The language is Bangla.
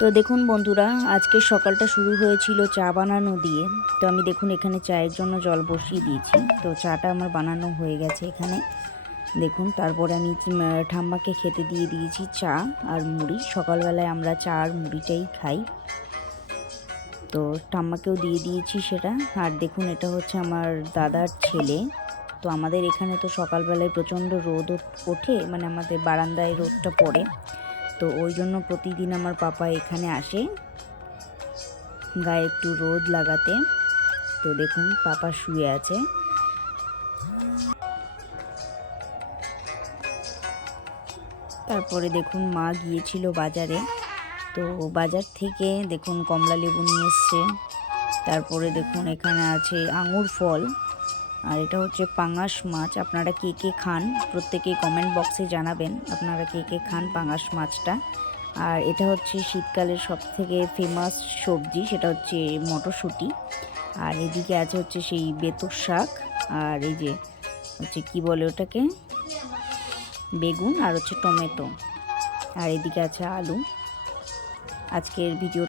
তো দেখুন বন্ধুরা, আজকে সকালটা শুরু হয়েছিল চা বানানো দিয়ে। তো আমি দেখুন এখানে চায়ের জন্য জল বসিয়ে দিয়েছি। তো চাটা আমার বানানো হয়ে গেছে এখানে দেখুন। তারপরে আমি ঠাম্মাকে খেতে দিয়ে দিয়েছি চা আর মুড়ি। সকালবেলায় আমরা চা আর মুড়িটাই খাই। তো ঠাম্মাকেও দিয়ে দিয়েছি সেটা। আর দেখুন এটা হচ্ছে আমার দাদার ছেলে। তো আমাদের এখানে তো সকালবেলায় প্রচণ্ড রোদ ওঠে, মানে আমাদের বারান্দায় রোদটা পড়ে। তো ওই জন্য প্রতিদিন আমার পাপা এখানে আসে গায়ে একটু রোদ লাগাতে। তো দেখুন পাপা শুয়ে আছে। তারপরে দেখুন মা গিয়েছিল বাজারে। তো বাজার থেকে দেখুন কমলা লেবু নিয়ে এসছে। তারপরে দেখুন এখানে আছে আঙুর ফল। আর এটা হচ্ছে পাঙাশ মাছ। আপনারা কে কে খান প্রত্যেকেই কমেন্ট বক্সে জানাবেন আপনারা কে কে খান পাঙাশ মাছটা। আর এটা হচ্ছে শীতকালের সবথেকে ফেমাস সবজি, সেটা হচ্ছে মটরশুঁটি। আর এদিকে আছে হচ্ছে সেই বেতুর শাক। আর এই যে হচ্ছে কি বলে ওটাকে, বেগুন আর হচ্ছে টমেটো। আর এদিকে আছে আলু। আজকের ভিডিও